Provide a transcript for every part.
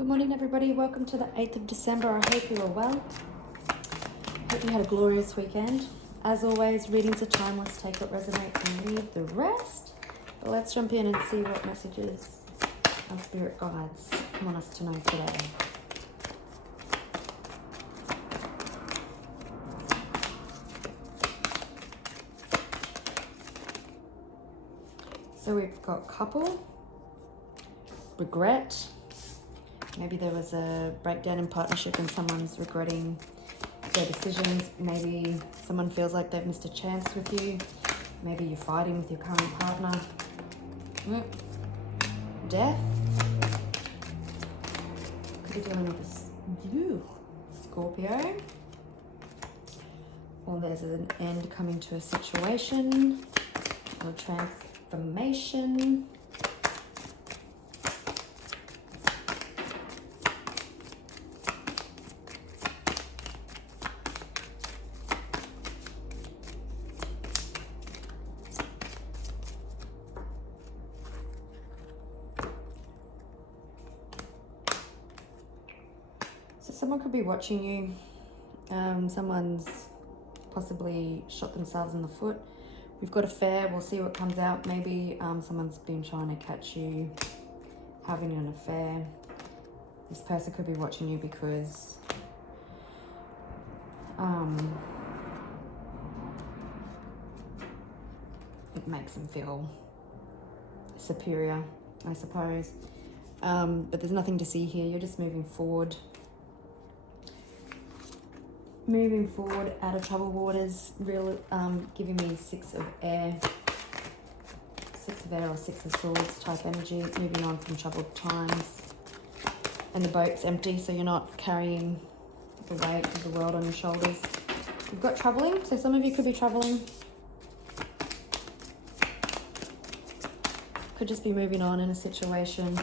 Good morning, everybody. Welcome to the 8th of December. I hope you are well. Hope you had a glorious weekend. As always, readings are timeless. Take what resonates and leave the rest. But let's jump in and see what messages our spirit guides want us to know today. So we've got couple, regret. Maybe there was a breakdown in partnership and someone's regretting their decisions. Maybe someone feels like they've missed a chance with you. Maybe you're fighting with your current partner. Death. Could be dealing with this Scorpio. Or there's an end coming to a situation or transformation. So someone could be watching you. Someone's possibly shot themselves in the foot. We've got affair. We'll see what comes out. Maybe someone's been trying to catch you having an affair. This person could be watching you because it makes them feel superior, I suppose. But there's nothing to see here. You're just moving forward. Moving forward out of troubled waters, giving me Six of Air or Six of Swords type energy, moving on from troubled times. And the boat's empty, so you're not carrying the weight of the world on your shoulders. You've got traveling, so some of you could be traveling. Could just be moving on in a situation.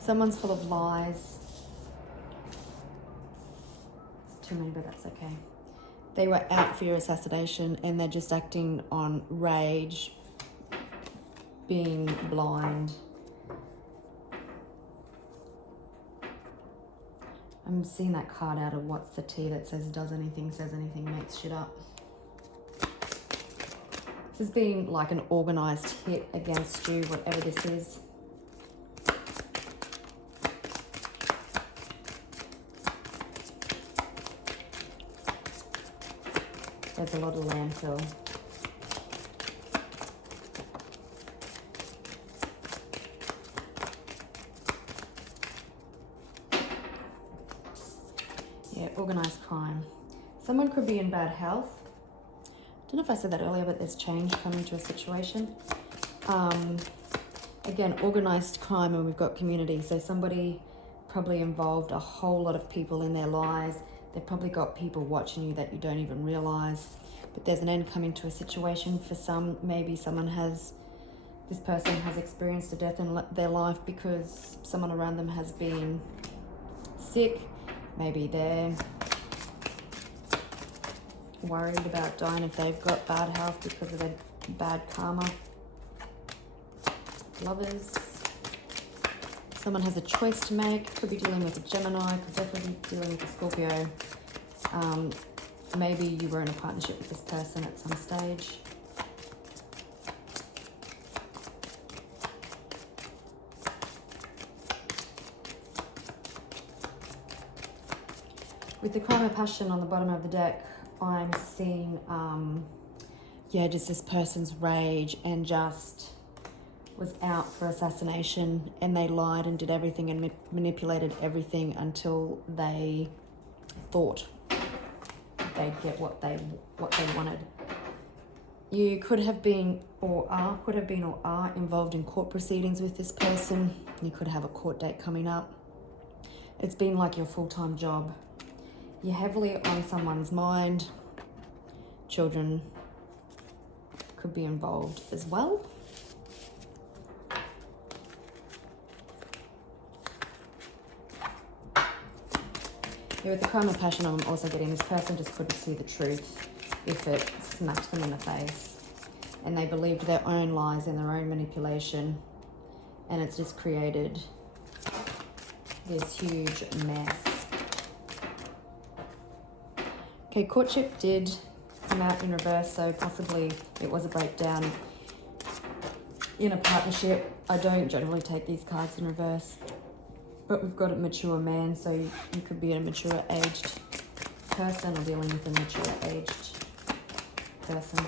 Someone's full of lies. It's too many, but that's okay. They were out for your assassination and they're just acting on rage, being blind. I'm seeing that card out of what's the T that says does anything, says anything, makes shit up. This has been like an organized hit against you, whatever this is. There's a lot of landfill. Yeah, organised crime. Someone could be in bad health. Don't know if I said that earlier, but there's change coming to a situation. Again, organised crime, and we've got community. So somebody probably involved a whole lot of people in their lives. They've probably got people watching you that you don't even realise. But there's an end coming to a situation for some. Maybe this person has experienced a death in their life because someone around them has been sick. Maybe they're worried about dying if they've got bad health because of their bad karma. Lovers. Someone has a choice to make. Could be dealing with a Gemini. Could definitely be dealing with a Scorpio. Maybe you were in a partnership with this person at some stage. With the crime of passion on the bottom of the deck, I'm seeing, just this person's rage and just was out for assassination, and they lied and did everything and manipulated everything until they thought they'd get what they wanted. You could have been or are involved in court proceedings with this person. You could have a court date coming up. It's been like your full-time job. You're heavily on someone's mind. Children could be involved as well. Yeah, with the crime of passion, I'm also getting this person just couldn't see the truth if it smacked them in the face. and they believed their own lies and their own manipulation, and it's just created this huge mess. Okay, courtship did come out in reverse, so possibly it was a breakdown in a partnership. I don't generally take these cards in reverse, but we've got a mature man, so you could be a mature aged person or dealing with a mature aged person.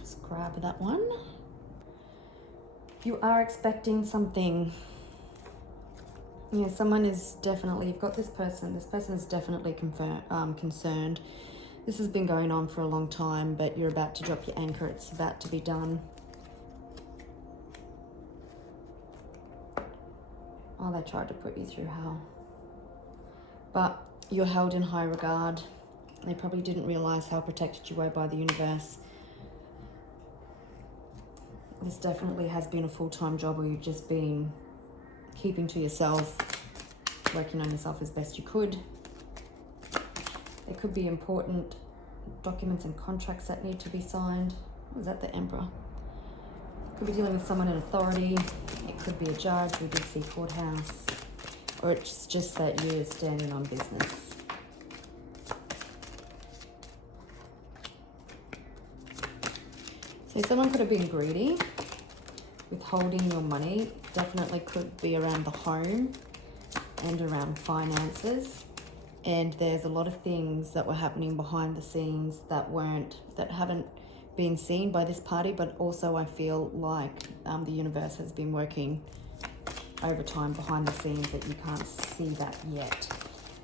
Just grab that one. You are expecting something. Yeah, someone is definitely, you've got this person is definitely concerned. This has been going on for a long time, but you're about to drop your anchor. It's about to be done. Oh, they tried to put you through hell. But you're held in high regard. They probably didn't realize how protected you were by the universe. This definitely has been a full-time job, or you've just been keeping to yourself, working on yourself as best you could. There could be important documents and contracts that need to be signed. Was that the Emperor? Could be dealing with someone in authority. It could be a judge. We did see courthouse. Or it's just that you're standing on business. So someone could have been greedy, withholding your money. Definitely could be around the home and around finances. And there's a lot of things that were happening behind the scenes that haven't been seen by this party, but also I feel like the universe has been working overtime behind the scenes that you can't see that yet.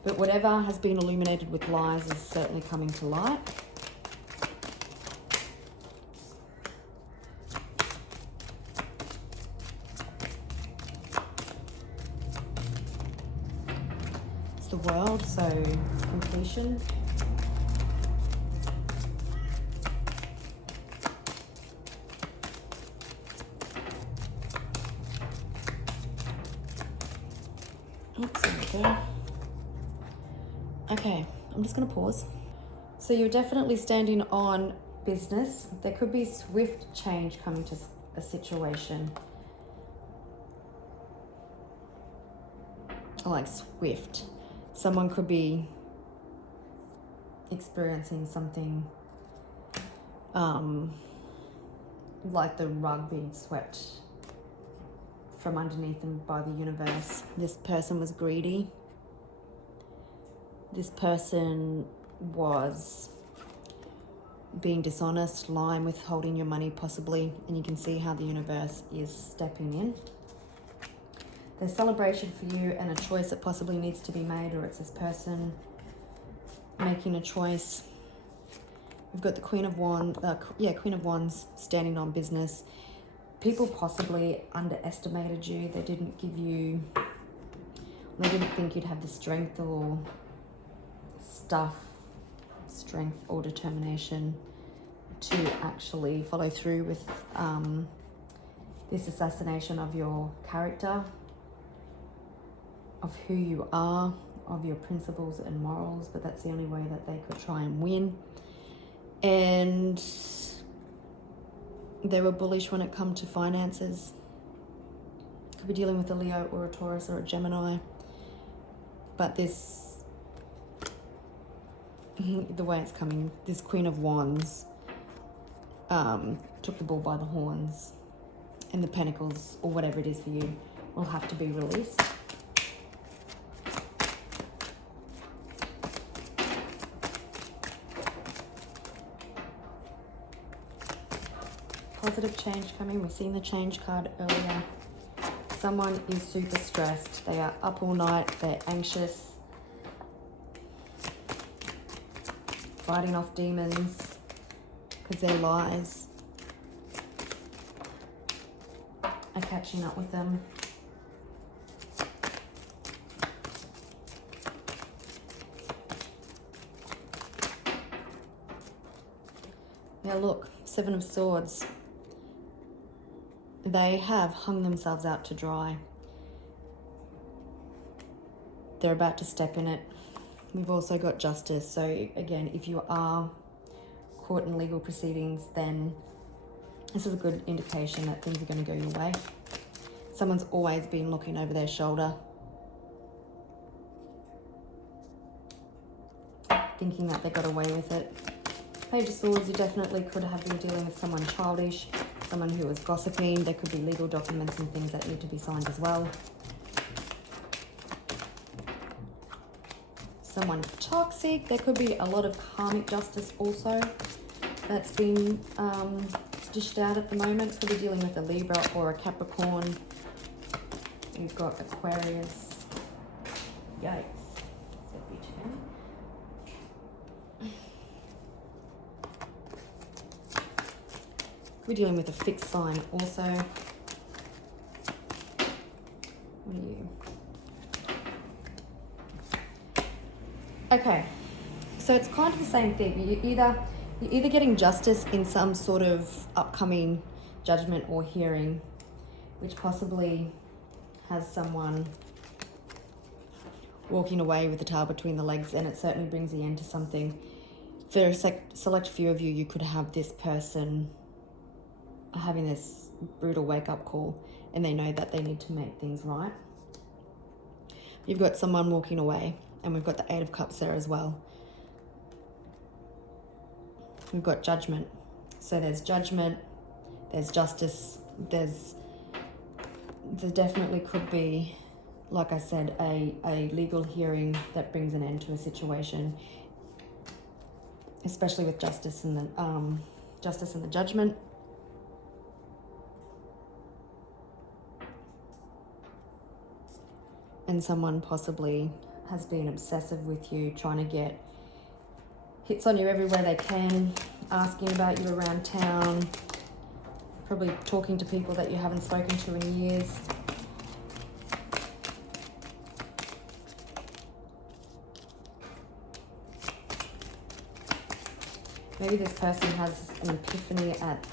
But whatever has been illuminated with lies is certainly coming to light. It's the World, so completion. Oops, there we go. Okay, I'm just going to pause. So you're definitely standing on business. There could be swift change coming to a situation. Like swift. Someone could be experiencing something like the rug being swept from underneath them by the universe. This person was greedy. This person was being dishonest, lying, withholding your money possibly, and you can see how the universe is stepping in. There's celebration for you and a choice that possibly needs to be made, or it's this person making a choice. We've got the Queen of Wands standing on business. People possibly underestimated you. They didn't think you'd have the strength or determination to actually follow through with this assassination of your character, of who you are, of your principles and morals, but that's the only way that they could try and win. And they were bullish when it come to finances. Could be dealing with a Leo or a Taurus or a Gemini. But this, the way it's coming, this Queen of Wands took the bull by the horns, and the Pentacles, or whatever it is for you, will have to be released. Positive change coming. We've seen the change card earlier. Someone is super stressed. They are up all night. They're anxious. Fighting off demons because their lies are catching up with them. Now look, Seven of Swords. They have hung themselves out to dry. they're about to step in it. We've also got justice. So again, if you are caught in legal proceedings, then this is a good indication that things are going to go your way. Someone's always been looking over their shoulder, thinking that they got away with it. Page of Swords, you definitely could have been dealing with someone childish, someone who was gossiping. There could be legal documents and things that need to be signed as well. Someone toxic. There could be a lot of karmic justice also that's been dished out at the moment. Could be dealing with a Libra or a Capricorn. You've got Aquarius. Yikes. We're dealing with a fixed sign also. What are you? Okay, so it's kind of the same thing. You're either getting justice in some sort of upcoming judgment or hearing, which possibly has someone walking away with the tail between the legs, and it certainly brings the end to something. For a select few of you, you could have this person having this brutal wake-up call, and they know that they need to make things right. You've got someone walking away, and we've got the Eight of Cups there as well. We've got judgment. So there's judgment, there's justice, there definitely could be, like I said, a legal hearing that brings an end to a situation, especially with justice and the judgment. And someone possibly has been obsessive with you, trying to get hits on you everywhere they can, asking about you around town, probably talking to people that you haven't spoken to in years. Maybe this person has an epiphany at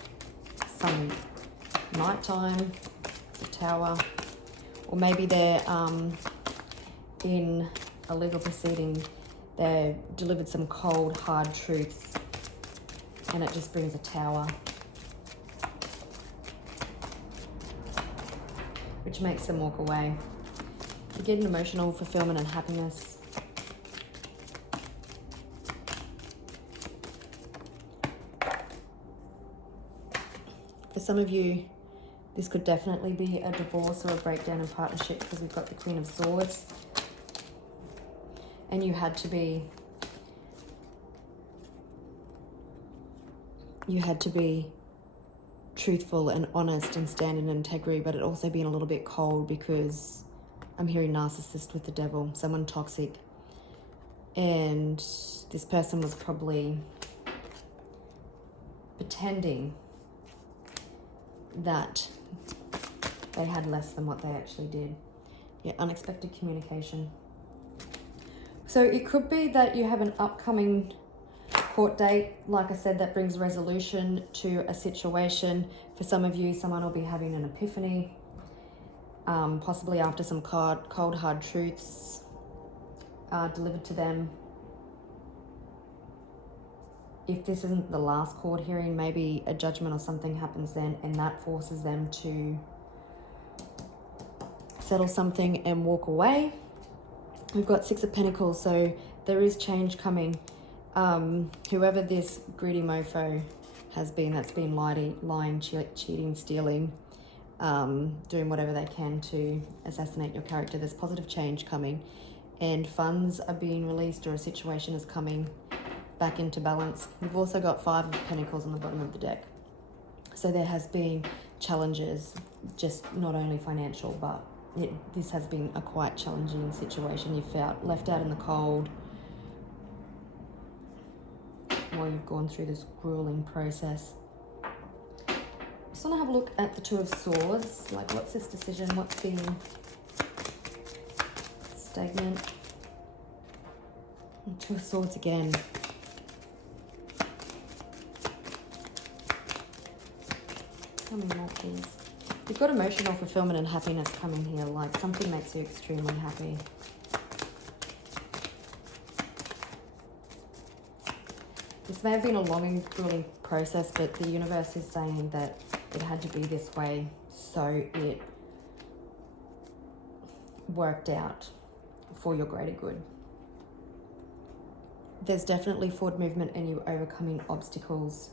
some nighttime, the Tower. Or maybe they're in a legal proceeding, they've delivered some cold, hard truths, and it just brings a Tower, which makes them walk away. You get an emotional fulfillment and happiness. For some of you, this could definitely be a divorce or a breakdown in partnership, because we've got the Queen of Swords. And you had to be truthful and honest and stand in integrity, but it also been a little bit cold, because I'm hearing narcissist with the Devil, someone toxic. And this person was probably pretending that they had less than what they actually did. Yeah, unexpected communication. So it could be that you have an upcoming court date, like I said, that brings resolution to a situation. For some of you, someone will be having an epiphany, possibly after some cold, hard truths are delivered to them. If this isn't the last court hearing, maybe a judgment or something happens then, and that forces them to settle something and walk away. We've got Six of Pentacles, so there is change coming. Whoever this greedy mofo has been, that's been lying, cheating, stealing, doing whatever they can to assassinate your character, there's positive change coming, and funds are being released, or a situation is coming back into balance. We've also got Five of Pentacles on the bottom of the deck. So there has been challenges, just not only financial, but this has been a quite challenging situation. You felt left out in the cold while you've gone through this grueling process. Just want to have a look at the Two of Swords. Like, what's this decision? What's been stagnant? And Two of Swords again. Tell me more, please. You've got emotional fulfillment and happiness coming here. Like, something makes you extremely happy. This may have been a long and grueling process, but the universe is saying that it had to be this way, so it worked out for your greater good. There's definitely forward movement and you overcoming obstacles.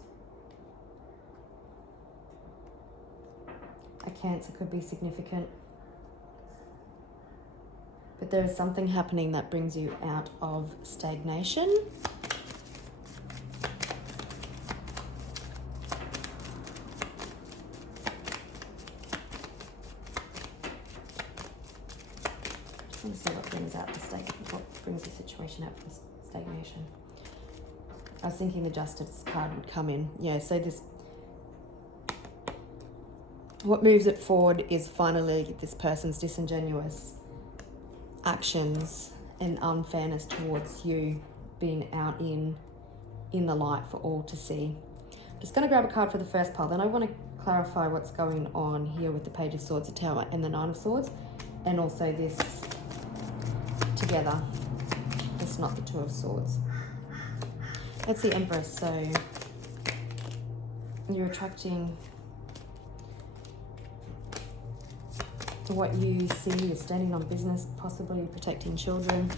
A Cancer could be significant. But there is something happening that brings you out of stagnation. Just want to see what brings the situation out of stagnation. I was thinking the Justice card would come in. Yeah, so what moves it forward is finally this person's disingenuous actions and unfairness towards you being out in the light for all to see. I'm just going to grab a card for the first pile. Then I want to clarify what's going on here with the Page of Swords, the Tower, and the Nine of Swords, and also this together. It's not the Two of Swords. That's the Empress. So you're attracting what you see. You're standing on business, possibly protecting children.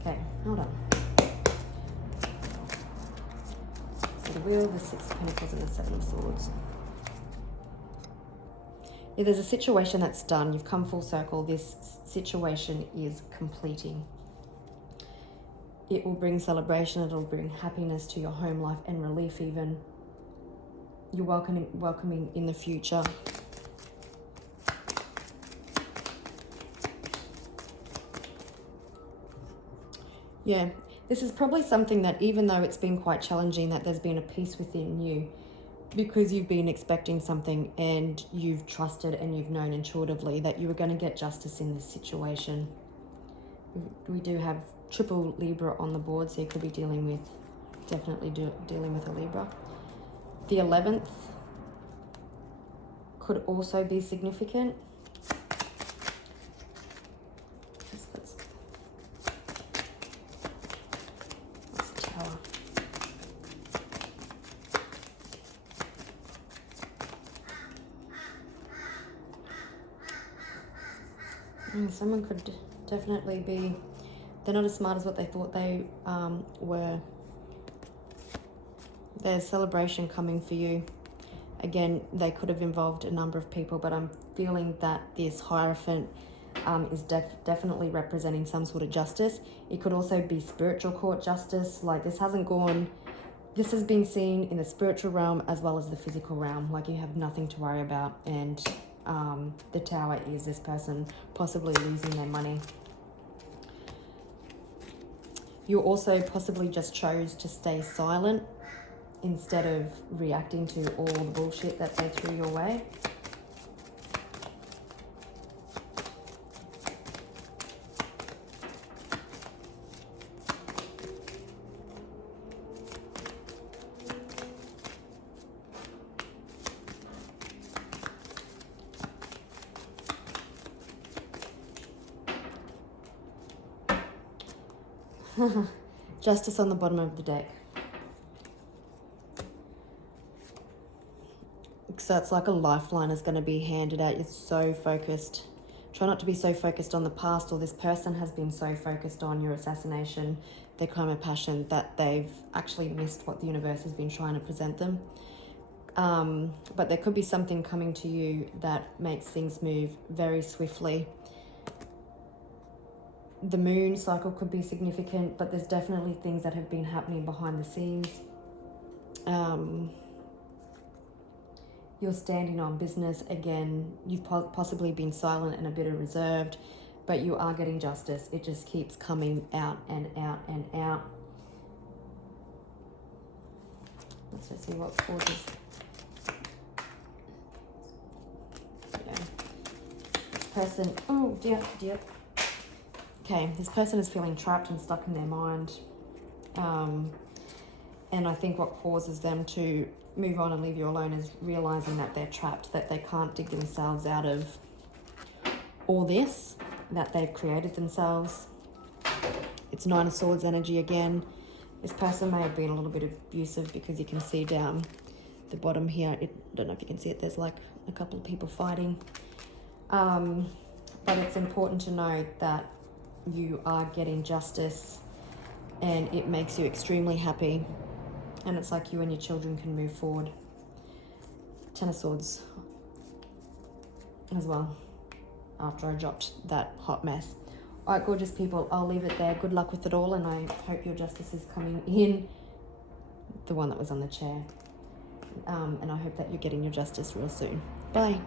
Okay, hold on. So the Wheel, the Six of Pentacles, and the Seven of Swords. Yeah, there's a situation that's done. You've come full circle. This situation is completing. It will bring celebration. It will bring happiness to your home life and relief even. You're welcoming in the future. Yeah, this is probably something that, even though it's been quite challenging, that there's been a peace within you because you've been expecting something and you've trusted and you've known intuitively that you were going to get justice in this situation. We do have triple Libra on the board, so you could be dealing with a Libra. The 11th could also be significant. Someone could definitely be, they're not as smart as what they thought they were. There's celebration coming for you. Again, they could have involved a number of people, but I'm feeling that this Hierophant is definitely representing some sort of justice. It could also be spiritual court justice. Like this has been seen in the spiritual realm as well as the physical realm. Like you have nothing to worry about, and the Tower is this person possibly losing their money. You also possibly just chose to stay silent instead of reacting to all the bullshit that they threw your way. Justice on the bottom of the deck. So it's like a lifeline is going to be handed out. It's so focused. Try not to be so focused on the past, or this person has been so focused on your assassination, their crime of passion, that they've actually missed what the universe has been trying to present them. But there could be something coming to you that makes things move very swiftly. The moon cycle could be significant, but there's definitely things that have been happening behind the scenes. You're standing on business. Again, you've possibly been silent and a bit reserved, but you are getting justice. It just keeps coming out and out and out. Let's just see what causes. Yeah. This person, oh dear. Okay, this person is feeling trapped and stuck in their mind. And I think what causes them to move on and leave you alone is realizing that they're trapped, that they can't dig themselves out of all this, that they've created themselves. It's Nine of Swords energy again. This person may have been a little bit abusive, because you can see down the bottom here, I don't know if you can see it, there's like a couple of people fighting. But it's important to know that you are getting justice, and it makes you extremely happy. And it's like you and your children can move forward. Ten of Swords as well, after I dropped that hot mess. All right, gorgeous people, I'll leave it there. Good luck with it all, and I hope your justice is coming in. The one that was on the chair. And I hope that you're getting your justice real soon. Bye.